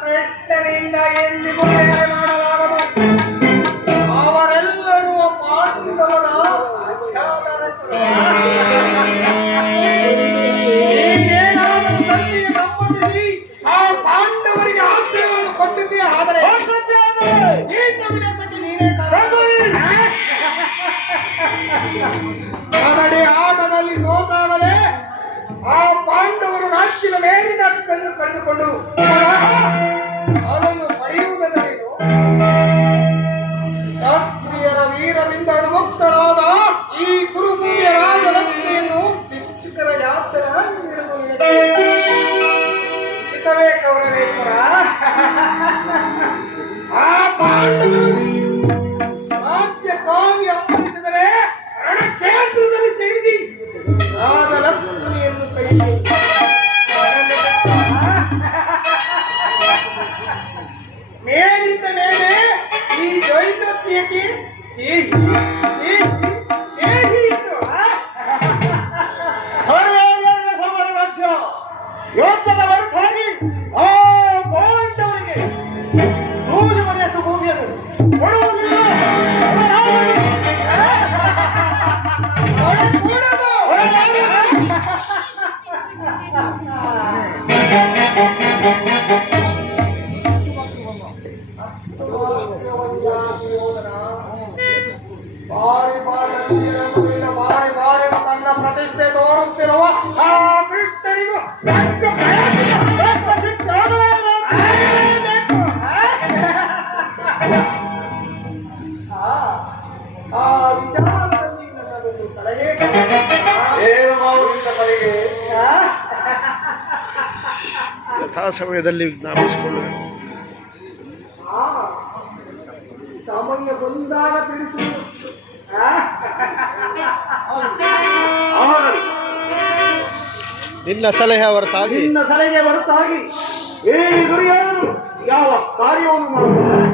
ಕೃಷ್ಣನಿಂದ ಎಲ್ಲಿಗೂ ಬೇರೆ ಮಾಡಲಾಗದು. ಅವರೆಲ್ಲರೂ ಪಾಂಡವರ ಈಗೇನಾದರೂ ಸಂಧಿಗೆ ಸಂಬಂಧಿಸಿ ಆ ಪಾಂಡವರಿಗೆ ಆಶ್ರಯವನ್ನು ಕೊಟ್ಟಿದ್ದೀಯ. ಆದರೆ ನೀನು ವಿಳಸಕ್ಕೆ ನೀನೇ ಕರಡಿ ಆಟದಲ್ಲಿ ಸೋತಾಗಲೇ ಆ ಪಾಂಡವರು ರಾಜ್ಯದ ಮೇಲಿನ ಹಕ್ಕನ್ನು ಕಳೆದುಕೊಂಡು ಅದನ್ನು ಪಡೆಯುವುದೆಂದರೇನು? ಕ್ಷತ್ರಿಯರ ವೀರರಿಂದ ಮುಕ್ತರಾದ ಈ ಕುರುಭೂಮಿಯ ರಾಜಲಕ್ಷ್ಮಿಯನ್ನು ಭಿಕ್ಷುಕರ ಯಾತ್ರೆ ಹಿತವೇ ಕೌರವೇಶ್ವರ. ಆ ಪಾಂಡವರು ರಾಜ್ಯಕ್ಕಾಗಿ ಅಪ್ಪಳಿಸಿದರೆ ರಣಕ್ಷೇತ್ರದಲ್ಲಿ ಸೇರಿಸಿ ರಾಜಲಕ್ಷ್ಮಿಯನ್ನು ಕೈ ಮೇಲಿಂದ ಮೇಲೆ ಈ ದೈತ್ಯಕ್ಕೆ ಯೋಧನ ಹೊರತಾಗಿ ಆ ಪಾಂಡವರಿಗೆ ಸೂರ್ಯ ಮನೆಯಷ್ಟು ಭೂಮಿಯನ್ನು ಕೊಡುವುದಿಲ್ಲ. ಬಾರಿ ಬಾರಿ ತನ್ನ ಪ್ರತಿಷ್ಠೆ ತೋರುತ್ತಿರುವ ಆ ಬಿಟ್ಟರಿಗೂ ಆ ವಿಚಾರದಲ್ಲಿ ನನ್ನದೊಂದು ಸಲಹೆ. ಯಥಾ ಸಮಯದಲ್ಲಿ ಜ್ಞಾಪಿಸಿಕೊಳ್ಳುವೆ. ಸಮಯ ಬಂದಾಗ ತಿಳಿಸುವುದು. ನಿನ್ನ ಸಲಹೆ ಹೊರತಾಗಿ ಈ ದುರ್ಯೋಧನನು ಯಾವ ಕಾರ್ಯವನ್ನು ಮಾಡುತ್ತಾನೆ?